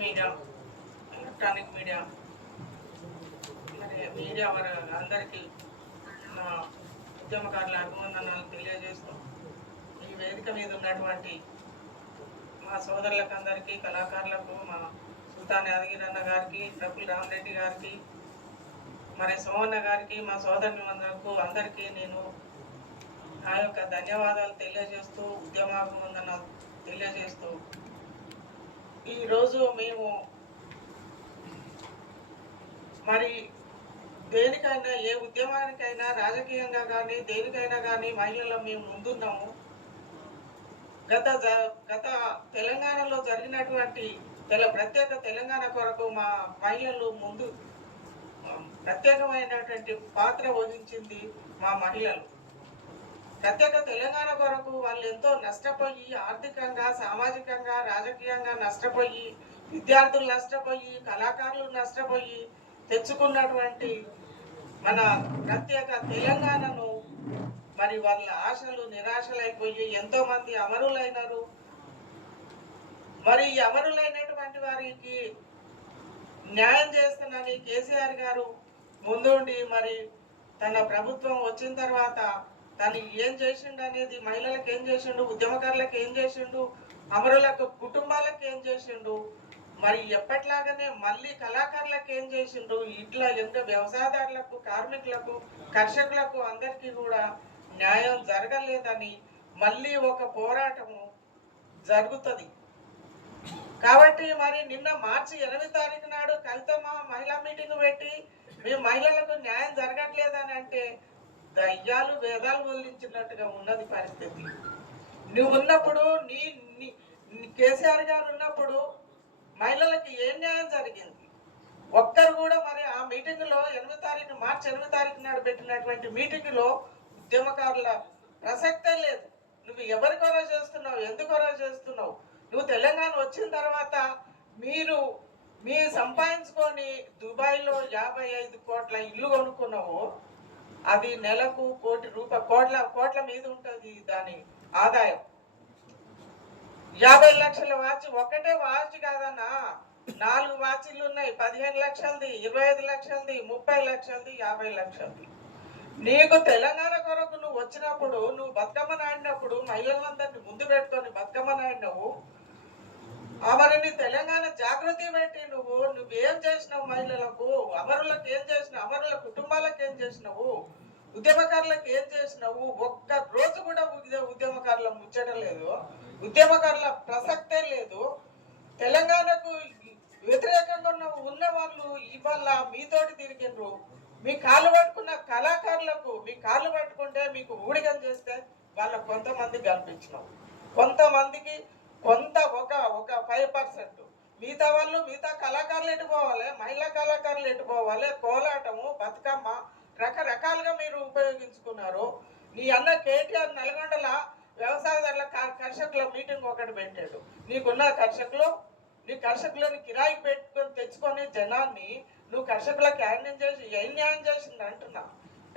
Media, electronic media, మరి media వారి అందరికీ నా ఉద్యమకారుల అభివందనాలు తెలియజేస్తూ, ఈ వేదిక మీద ఉన్నటువంటి మా సోదరులకు అందరికీ, కళాకారులకు, మా సుల్తాన్ యాదగిరన్న గారికి, ప్రఫుల్ రామరెడ్డి గారికి, మరి సోమన్న గారికి, మా సోదరులందరికీ అందరికీ నేను నా యొక్క ధన్యవాదాలు తెలియజేస్తూ, ఉద్యమాభివందనాలు తెలియజేస్తూ, ఈరోజు మేము మరి దేనికైనా, ఏ ఉద్యమానికైనా, రాజకీయంగా కానీ దేనికైనా కానీ మహిళలు మేము ముందున్నాము. గత తెలంగాణలో జరిగినటువంటి ప్రత్యేక తెలంగాణ కొరకు మా మహిళలు ముందు ప్రత్యేకమైనటువంటి పాత్ర వహించింది మా మహిళలు. ప్రత్యేక తెలంగాణ కొరకు వాళ్ళు ఎంతో నష్టపోయి, ఆర్థికంగా, సామాజికంగా, రాజకీయంగా నష్టపోయి, విద్యార్థులు నష్టపోయి, కళాకారులు నష్టపోయి తెచ్చుకున్నటువంటి మన ప్రత్యేక తెలంగాణను మరి వాళ్ళ ఆశలు నిరాశలైపోయి ఎంతో మంది అమరులైనారు. మరి ఈ అమరులైనటువంటి వారికి న్యాయం చేస్తానని కేసీఆర్ గారు ముందుండి మరి తన ప్రభుత్వం వచ్చిన తర్వాత తను ఏం చేసిండు అనేది, మహిళలకు ఏం చేసిండు, ఉద్యమకారులకు ఏం చేసిండు, అమరులకు కుటుంబాలకు ఏం చేసిండు, మరి ఎప్పట్లాగానే మళ్ళీ కళాకారులకు ఏం చేసిండు, ఇట్లా ఎంత వ్యవసాయదారులకు, కార్మికులకు, కర్షకులకు అందరికీ కూడా న్యాయం జరగలేదని మళ్ళీ ఒక పోరాటము జరుగుతుంది. కాబట్టి మరి నిన్న మార్చి 8 తారీఖు నాడు కలితమ్మ మహిళా మీటింగ్ పెట్టి మేము మహిళలకు న్యాయం జరగట్లేదని అంటే దయ్యాలు వేదాలు వదిలించినట్టుగా ఉన్నది పరిస్థితి. నువ్వు ఉన్నప్పుడు నీ కేసీఆర్ గారు ఉన్నప్పుడు మహిళలకు ఏం న్యాయం జరిగింది? ఒక్కరు కూడా మరి ఆ మీటింగ్లో మార్చి 8 తారీఖు నాడు పెట్టినటువంటి మీటింగ్లో ఉద్యమకారుల ప్రసక్తే లేదు. నువ్వు ఎవరి కొరకు చేస్తున్నావు, ఎందుకొరకు చేస్తున్నావు? నువ్వు తెలంగాణ వచ్చిన తర్వాత మీ సంపాదించుకొని దుబాయ్లో 55 కోట్ల ఇల్లు కొనుక్కున్నావు. అది నెలకు కోట్ల మీద ఉంటుంది దాని ఆదాయం. 50 లక్షల వాచ్, ఒకటే వాచ్ కాదన్నా, 4 వాచీలు ఉన్నాయి. 15 లక్షలది, 25 లక్షలది, 30 లక్షలది, 50 లక్షలది. నీకు తెలంగాణ కొరకు నువ్వు వచ్చినప్పుడు, నువ్వు బతుకమ్మను ఆడినప్పుడు మహిళలందరినీ ముందు పెట్టుకొని బతుకమ్మను ఆడినావు. మరి నీ తెలంగాణ జాగృతి పెట్టి నువ్వేం చేసినావు? మహిళలకు, అమరులకు ఏం చేసినావు? అమరుల కుటుంబాలకు ఏం చేసినావు? ఉద్యమకారులకు ఏం చేసినావు? ఒక్క రోజు కూడా ఉద్యమకారుల ముచ్చట లేదు, ఉద్యమకారుల ప్రసక్తే లేదు. తెలంగాణకు వ్యతిరేకంగా ఉన్న వాళ్ళు ఇవాళ మీతోటి తిరిగిండ్రు. మీ కాళ్ళు పట్టుకున్న కళాకారులకు, మీ కాళ్ళు పట్టుకుంటే మీకు ఊడిగం చేస్తే వాళ్ళ కొంతమంది కల్పించినావు, కొంతమందికి ఒక 5%. మిగతా కళాకారులు ఎటుపోవాలి, మహిళా కళాకారులు ఎటుపోవాలి, కోలాటము, బతుకమ్మ రకరకాలుగా మీరు ఉపయోగించుకున్నారు. నీ అన్న కేటీఆర్ నల్గొండల వ్యవసాయదారుల కర్షకుల మీటింగ్ ఒకటి పెట్టాడు. నీకున్న నీ కర్షకులను కిరాయికి పెట్టుకొని తెచ్చుకొని జనాన్ని నువ్వు కర్షకులకు ఏం న్యాయం చేసిండ్రు అంటున్నా.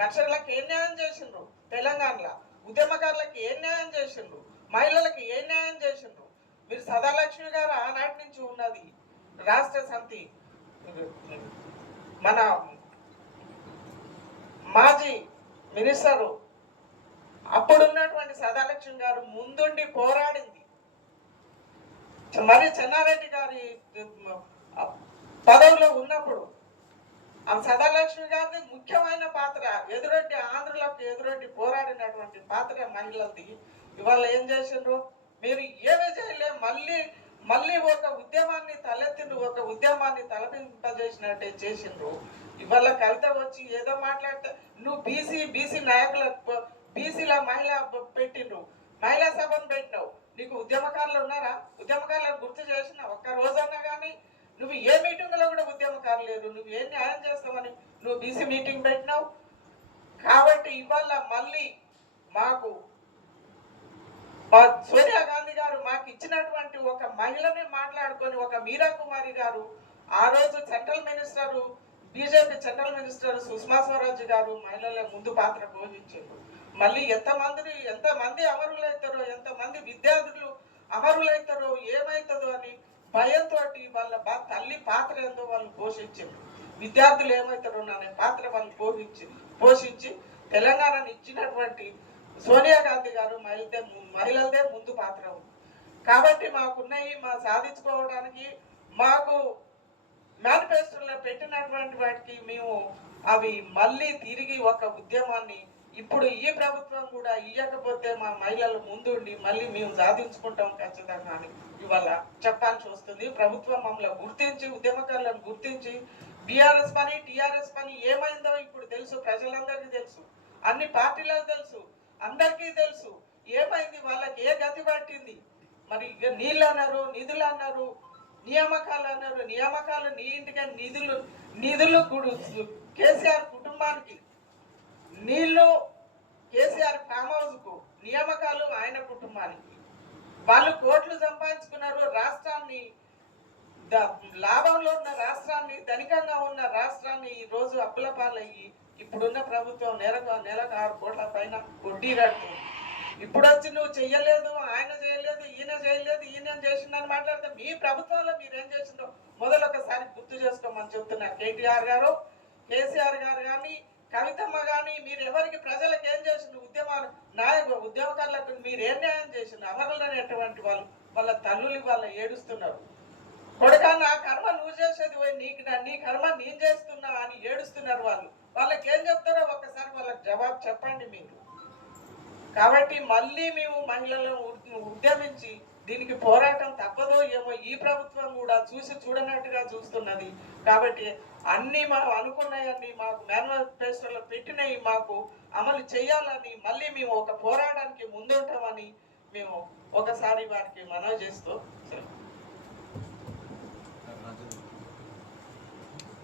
కర్షకులకు ఏం న్యాయం చేసిండ్రు? తెలంగాణలో ఉద్యమకారులకు ఏం న్యాయం చేసిండ్రు? మహిళలకు ఏం న్యాయం చేసిండ్రు? మీరు సదాలక్ష్మి గారు ఆనాటి నుంచి ఉన్నది రాష్ట్ర సమితి, మన మాజీ మినిస్టరు అప్పుడున్నటువంటి సదాలక్ష్మి గారు ముందుండి పోరాడింది. మరి చెన్నారెడ్డి గారి పదవిలో ఉన్నప్పుడు ఆ సదాలక్ష్మి గారిది ముఖ్యమైన పాత్ర, ఆంధ్రులకు ఎదురొడ్డి పోరాడినటువంటి పాత్ర మహిళలది. ఇవాళ ఏం చేసిండ్రు? మీరు ఏమీ చేయలే. మళ్ళీ ఒక ఉద్యమాన్ని తలపింపజేసినట్టే చేసిండ్రు. ఇవాళ కవిత వచ్చి ఏదో మాట్లాడితే నువ్వు బీసీ నాయకుల బీసీల మహిళ పెట్టిండ్రు, మహిళా సభను పెట్టినావు. నీకు ఉద్యమకారులు ఉన్నారా? ఉద్యమకారులకు గుర్తు చేసిన ఒక్క రోజన్నా కానీ నువ్వు ఏ మీటింగ్లో కూడా ఉద్యమకారులు లేరు. నువ్వు ఏం న్యాయం చేస్తావని నువ్వు బీసీ మీటింగ్ పెట్టినావు. కాబట్టి ఇవాళ మళ్ళీ మాకు సోనియా గాంధీ గారు మాకు ఇచ్చినటువంటి ఒక మహిళని మాట్లాడుకొని, ఒక మీరా కుమారి గారు ఆ రోజు BJP central minister Sushma Swaraj గారు మహిళల ముందు పాత్ర పోషించారు. మళ్ళీ ఎంతమంది అమరులవుతారో, ఎంతమంది విద్యార్థులు అమరులవుతారో, ఏమవుతుందో అని భయంతో వాళ్ళ తల్లి పాత్ర ఏందో వాళ్ళు పోషించారు. విద్యార్థులు ఏమవుతారో అనే పాత్ర వాళ్ళు పోషించి తెలంగాణను ఇచ్చినటువంటి సోనియా గాంధీ గారు మహిళలదే ముందు పాత్ర ఉంది. కాబట్టి మాకున్నవి సాధించుకోవడానికి మాకు మేనిఫెస్టోలో పెట్టినటువంటి వాటికి మేము అవి మళ్ళీ తిరిగి ఒక ఉద్యమాన్ని ఇప్పుడు ఈ ప్రభుత్వం కూడా ఇవ్వకపోతే మా మహిళలు ముందుండి మళ్ళీ మేము సాధించుకుంటాం ఖచ్చితంగా అని ఇవాళ చెప్పాల్సి వస్తుంది. ప్రభుత్వం మమ్మల్ని గుర్తించి ఉద్యమకారులను గుర్తించి బీఆర్ఎస్ పని టీఆర్ఎస్ పని ఏమైందో ఇప్పుడు తెలుసు, ప్రజలందరికీ తెలుసు, అన్ని పార్టీలకు తెలుసు, అందరికీ తెలుసు ఏమైంది, వాళ్ళకి ఏ గతి పట్టింది. మరి నీళ్ళు అన్నారు, నిధులు అన్నారు, నియామకాలు అన్నారు. నియామకాలు నీ ఇంటికి నిధులు కేసీఆర్ కుటుంబానికి, నీళ్లు కేసీఆర్ ఫామ్ హౌస్ కు, నియామకాలు ఆయన కుటుంబానికి. వాళ్ళు కోట్లు సంపాదించుకున్నారు. రాష్ట్రాన్ని లాభంలో ఉన్న రాష్ట్రాన్ని, ధనికంగా ఉన్న రాష్ట్రాన్ని ఈ రోజు అప్పుల పాలయ్యి ఇప్పుడున్న ప్రభుత్వం నెలకు 6 కోట్ల పైన వడ్డీ కడుతుంది. ఇప్పుడు వచ్చి నువ్వు చెయ్యలేదు, ఆయన చేయలేదు, ఈయన చేయలేదు, ఈయన చేసిందని మాట్లాడితే మీ ప్రభుత్వంలో మీరేం చేసిందో మొదలు ఒకసారి గుర్తు చేసుకోమని చెప్తున్నా. కేటీఆర్ గారు, కేసీఆర్ గారు కానీ, కవితమ్మ కానీ మీరు ఎవరికి ప్రజలకు ఏం చేసిండ్రు, ఉద్యమకారులకు మీరు ఏం న్యాయం చేసిండ్రు? అమరులైనటువంటి వాళ్ళు వాళ్ళ తల్లులు వాళ్ళ ఏడుస్తున్నారు. కొడుకా నా కర్మ నువ్వు చేసేది పోయి నీ కర్మ నేను చేస్తున్నా అని ఏడుస్తున్నారు వాళ్ళు. వాళ్ళకి ఏం చెప్తారో ఒకసారి వాళ్ళకి జవాబు చెప్పండి మీరు. కాబట్టి మళ్ళీ మేము మహిళలను ఉద్యమించి దీనికి పోరాటం తప్పదో ఏమో ఈ ప్రభుత్వం కూడా చూడనట్టుగా చూస్తున్నది. కాబట్టి అన్ని అనుకున్నాయన్ని మాకు మేనిఫెస్టోలో పెట్టినవి మాకు అమలు చేయాలని మళ్ళీ మేము ఒక పోరాటానికి ముందుంటామని మేము ఒకసారి వారికి మనవి చేస్తూ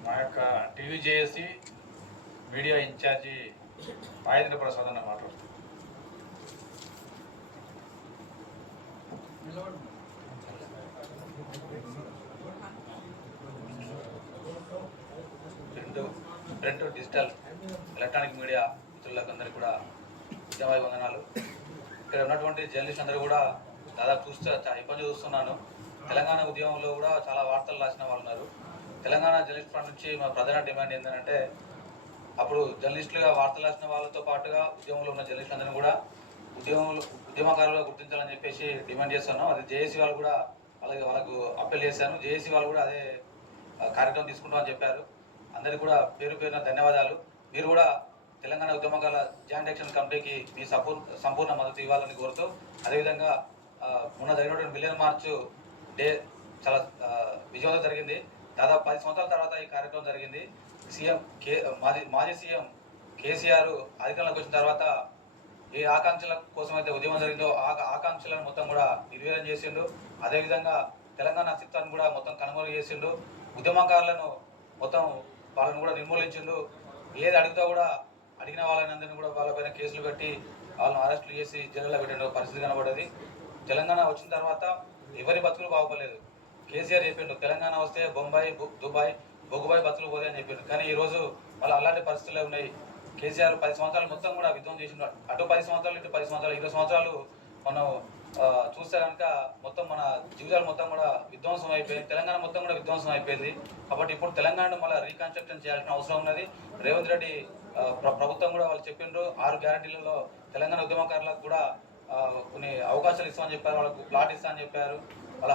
మా యొక్క టీవీ జేఏసీ మీడియా ఇన్ఛార్జి ఆయుధ ప్రసాద్ అన్న మాట్లాడుతున్నాం. ప్రింట్ డిజిటల్ ఎలక్ట్రానిక్ మీడియా మిత్రులకు అందరికీ కూడా ఉద్యమ వందనాలు. ఇక్కడ ఉన్నటువంటి జర్నలిస్ట్ అందరూ కూడా దాదాపు ఇబ్బంది చూస్తున్నాను. తెలంగాణ ఉద్యమంలో కూడా చాలా వార్తలు రాసిన వాళ్ళు ఉన్నారు. తెలంగాణ జర్నలిస్ట్ ఫ్రంట్ నుంచి మా ప్రధాన డిమాండ్ ఏంటంటే, అప్పుడు జర్నలిస్టులుగా వార్తలు రాసిన వాళ్ళతో పాటుగా ఉద్యమంలో ఉన్న జర్నలిస్టులందరినీ కూడా ఉద్యమకారులుగా గుర్తించాలని చెప్పేసి డిమాండ్ చేస్తున్నాం. అది జేఏసీ వాళ్ళు కూడా వాళ్ళకు అప్పీల్ చేశాను. జేఏసీ వాళ్ళు కూడా అదే కార్యక్రమం తీసుకుంటామని చెప్పారు. అందరికీ కూడా పేరు పేరున ధన్యవాదాలు. మీరు కూడా తెలంగాణ ఉద్యమకారుల జాయింట్ యాక్షన్ కమిటీకి మీ సంపూర్ణ మద్దతు ఇవ్వాలని కోరుతూ, అదేవిధంగా మొన్న జరిగినటువంటి మిలియన్ మార్చ్ డే చాలా విజయవంతం జరిగింది. దాదాపు 10 సంవత్సరాల తర్వాత ఈ కార్యక్రమం జరిగింది. మాజీ సీఎం కేసీఆర్ అధికారంలోకి వచ్చిన తర్వాత ఏ ఆకాంక్షల కోసం అయితే ఉద్యమం జరిగిందో ఆకాంక్షలను మొత్తం కూడా నిర్వీర్యం చేసిండు. అదేవిధంగా తెలంగాణ అస్తిత్వాన్ని కూడా మొత్తం కనుగోలు చేసిండు. ఉద్యమకారులను మొత్తం వాళ్ళని కూడా నిర్మూలించిండు. ఏది అడిగితే కూడా అడిగిన వాళ్ళని కూడా వాళ్ళపైన కేసులు పెట్టి వాళ్ళని అరెస్టులు చేసి జైల్లో పెట్టిన పరిస్థితి కనబడ్డది. తెలంగాణ వచ్చిన తర్వాత ఎవరి బతుకులు బాగుపడలేదు. కేసీఆర్ చెప్పిండు తెలంగాణ వస్తే బొంబాయి, దుబాయ్, బొగ్గుబాయి బతుకులు పోతాయని చెప్పిండు. కానీ ఈరోజు మళ్ళీ అలాంటి పరిస్థితులే ఉన్నాయి. కేసీఆర్ 10 సంవత్సరాలు మొత్తం కూడా విధ్వంసం చేసిండు. అటు 10 సంవత్సరాలు, ఇటు 10 సంవత్సరాలు, 20 సంవత్సరాలు మనం చూస్తే కనుక మొత్తం మన జీవితాలు మొత్తం కూడా విధ్వంసం అయిపోయింది. తెలంగాణ మొత్తం కూడా విధ్వంసం అయిపోయింది. కాబట్టి ఇప్పుడు తెలంగాణ మళ్ళీ రీకన్స్ట్రక్షన్ చేయాల్సిన అవసరం ఉన్నది. రేవంత్ రెడ్డి ప్రభుత్వం కూడా వాళ్ళు చెప్పిండ్రు 6 గ్యారంటీలలో తెలంగాణ ఉద్యమకారులకు కూడా కొన్ని అవకాశాలు ఇస్తామని చెప్పారు, వాళ్ళకు ప్లాట్ ఇస్తామని చెప్పారు. వాళ్ళ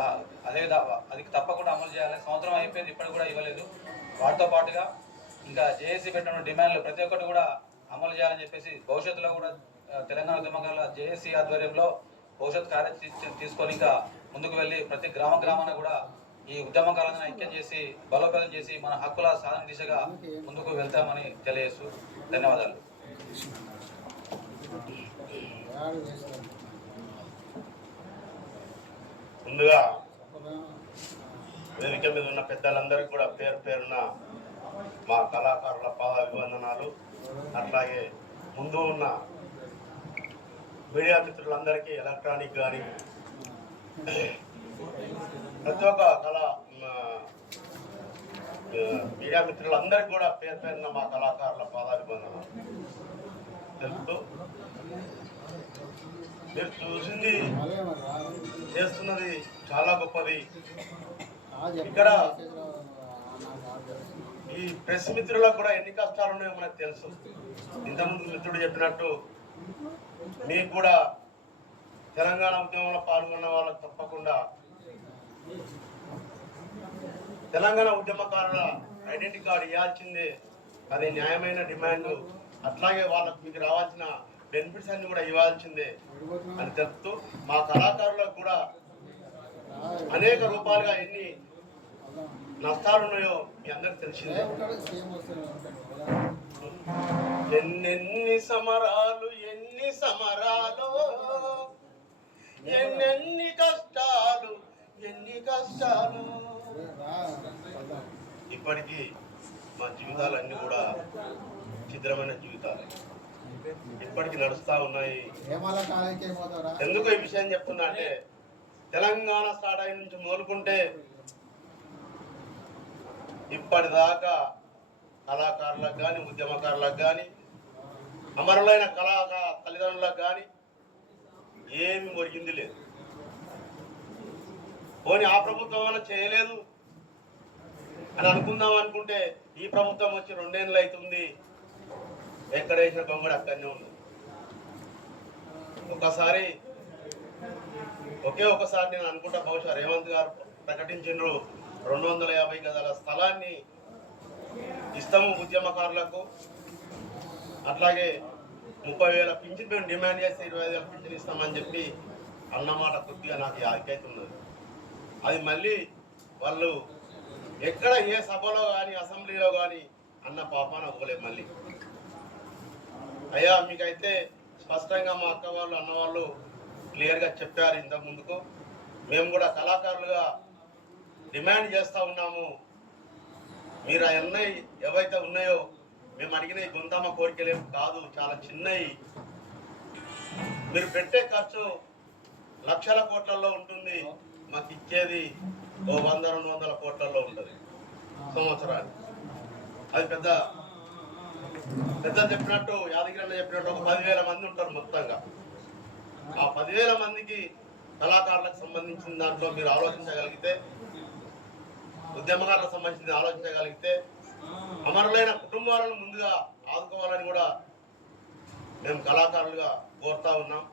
అది తప్పకుండా అమలు చేయాలి. సంవత్సరం అయిపోయింది, ఇప్పటికి కూడా ఇవ్వలేదు. వాటితో పాటుగా ఇంకా జేఏసీ పెట్టిన డిమాండ్లు ప్రతి ఒక్కటి కూడా అమలు చేయాలని చెప్పేసి భవిష్యత్తులో కూడా తెలంగాణ ఉద్యమకారుల జేఏసీ ఆధ్వర్యంలో భవిష్యత్ కార్యక్రమం తీసుకొని ఇంకా ముందుకు వెళ్ళి ప్రతి గ్రామాన కూడా ఈ ఉద్యమకారులను ఐక్యం చేసి బలోపేతం చేసి మన హక్కుల సాధన దిశగా ముందుకు వెళ్తామని తెలియజేస్తూ ధన్యవాదాలు. ముందుగా వేదిక మీద ఉన్న పెద్దలందరికీ కూడా పేరు పేరున మా కళాకారుల పాదాభివందనాలు. అట్లాగే ముందు ఉన్న మీడియా మిత్రులందరికీ, ఎలక్ట్రానిక్ కానీ ప్రతి ఒక్క మీడియా మిత్రులందరికీ కూడా పేరు పేరున మా కళాకారుల పాదాభివందనాలు తెలుపుతూ, మీరు చూసింది చేస్తున్నది చాలా గొప్పది. ఇక్కడ ఈ ప్రెస్ మిత్రులకు కూడా ఎన్ని కష్టాలు ఉన్నాయో మనకు తెలుసు. ఇంతకుముందు మిత్రుడు చెప్పినట్టు మీకు కూడా తెలంగాణ ఉద్యమంలో పాల్గొన్న వాళ్ళకు తప్పకుండా తెలంగాణ ఉద్యమకారుల ఐడెంటిటీ కార్డు ఇవ్వాల్సిందే, అది న్యాయమైన డిమాండ్. అట్లాగే వాళ్ళకు మీకు రావాల్సిన బెనిఫిట్స్ అన్ని కూడా ఇవ్వాల్సిందే అని చెప్తూ మా కళాకారులకు కూడా అనేక రూపాలుగా ఎన్ని నష్టాలు ఉన్నాయో మీ అందరికి తెలిసిందే. ఎన్నెన్ని సమరాలు ఎన్నెన్ని కష్టాలు ఇప్పటికీ మా జీవితాలన్నీ కూడా చిత్రమైన జీవితాలు ఇప్పటికీ నడుస్తూ ఉన్నాయి. ఎందుకు ఈ విషయం చెప్తున్నా అంటే తెలంగాణ స్టార్ట్ అయిన నుంచి మొదలుకుంటే ఇప్పటిదాకా కళాకారులకు కానీ ఉద్యమకారులకు కానీ అమరులైన తల్లిదండ్రులకు కానీ ఏమి ఒరిగింది లేదు. పోనీ ఆ ప్రభుత్వం ఏమైనా చేయలేదు అని అనుకుందాం అనుకుంటే ఈ ప్రభుత్వం వచ్చి 2 ఏళ్ళు అవుతుంది, ఎక్కడ వేసిన గొంగడి అక్కడనే ఉంది. ఒకసారి నేను అనుకుంటా బహుశా రేవంత్ గారు ప్రకటించిండ్రు 250 గజాల స్థలాన్ని ఇస్తాము ఉద్యమకారులకు, అట్లాగే 30,000 పింఛన్ మేము డిమాండ్ చేస్తే 25,000 పింఛన్ ఇస్తామని చెప్పి అన్నమాట కొద్దిగా నాకు ఆగిపోతుంది ఉన్నది. అది మళ్ళీ వాళ్ళు ఎక్కడ ఏ సభలో కానీ అసెంబ్లీలో కానీ అన్న పాపాన అవ్వలేదు. మళ్ళీ అయ్యా మీకైతే స్పష్టంగా మా అక్క వాళ్ళు అన్నవాళ్ళు క్లియర్గా చెప్పారు ఇంతకు ముందుకు. మేము కూడా కళాకారులుగా డిమాండ్ చేస్తూ ఉన్నాము, మీరు అవన్నీ ఏవైతే ఉన్నాయో మేము అడిగినవి గొంతమ్మ కోరికలేం కాదు, చాలా చిన్నవి. మీరు పెట్టే ఖర్చు లక్షల కోట్లలో ఉంటుంది, మాకు ఇచ్చేది 100-200 కోట్లలో ఉంటుంది సంవత్సరానికి. అది పెద్ద చెప్పినట్టు యాదగిరి చెప్పినట్టు ఒక 10,000 మంది ఉంటారు మొత్తంగా. ఆ 10,000 మందికి కళాకారులకు సంబంధించిన దాంట్లో మీరు ఆలోచించగలిగితే, ఉద్యమకారులకు సంబంధించి ఆలోచించగలిగితే అమరులైన కుటుంబాలను ముందుగా ఆదుకోవాలని కూడా మేము కళాకారులుగా కోరుతా ఉన్నాం.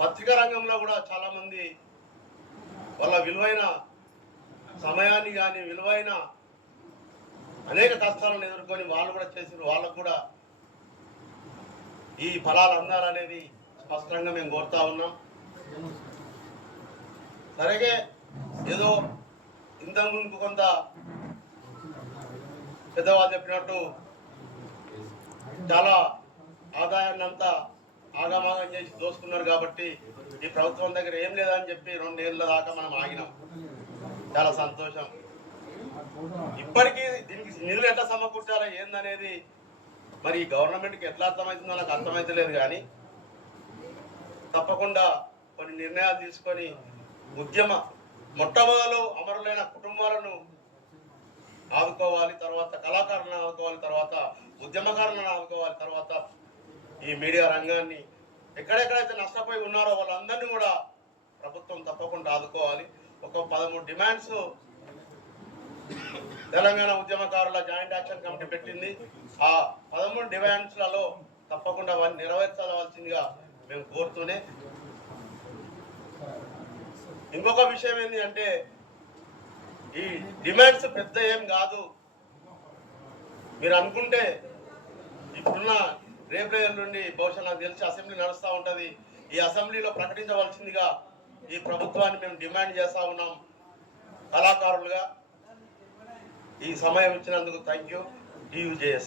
పత్రికా రంగంలో కూడా చాలా మంది వాళ్ళ విలువైన సమయాన్ని కానీ విలువైన అనేక కష్టాలను ఎదుర్కొని వాళ్ళు కూడా చేసిన వాళ్ళకు కూడా ఈ ఫలాలు అందాలనేది స్పష్టంగా మేము కోరుతా ఉన్నాం. సరిగే ఏదో ఇంతకుముందు కొంత పెద్దవాళ్ళు చెప్పినట్టు చాలా ఆదాయాన్ని అంతా ఆగమాగం చేసి దోసుకున్నారు కాబట్టి ఈ ప్రభుత్వం దగ్గర ఏం లేదని చెప్పి 2 ఏళ్ళ దాకా మనం ఆగినాం. చాలా సంతోషం. ఇప్పటికీ దీనికి నిధులు ఎట్లా సమకూర్చాలో ఏందనేది మరి ఈ గవర్నమెంట్కి ఎట్లా అర్థమవుతుందో నాకు అర్థమైతలేదు. కానీ తప్పకుండా కొన్ని నిర్ణయాలు తీసుకొని మొట్టమొదలు అమరులైన కుటుంబాలను ఆదుకోవాలి, తర్వాత కళాకారులను ఆదుకోవాలి, తర్వాత ఉద్యమకారులను ఆదుకోవాలి, తర్వాత ఈ మీడియా రంగాన్ని ఎక్కడెక్కడైతే నష్టపోయి ఉన్నారో వాళ్ళందరినీ కూడా ప్రభుత్వం తప్పకుండా ఆదుకోవాలి. ఒక 13 డిమాండ్స్ తెలంగాణ ఉద్యమకారుల జాయింట్ యాక్షన్ కమిటీ పెట్టింది. ఆ 13 డిమాండ్స్లలో తప్పకుండా వారిని నెరవేర్చవలసిందిగా మేము కోరుతూనే, ఇంకొక విషయం ఏంటి అంటే ఈ డిమాండ్స్ పెద్ద ఏం కాదు. మీరు అనుకుంటే ఇప్పుడున్న రేపు నుండి బహుశా నాకు తెలిసి అసెంబ్లీ నడుస్తూ ఉంటుంది. ఈ అసెంబ్లీలో ప్రకటించవలసిందిగా ఈ ప్రభుత్వాన్ని మేము డిమాండ్ చేస్తూ ఉన్నాం కళాకారులుగా. ఈ సమయం ఇచ్చినందుకు థ్యాంక్ యూ. TUJS.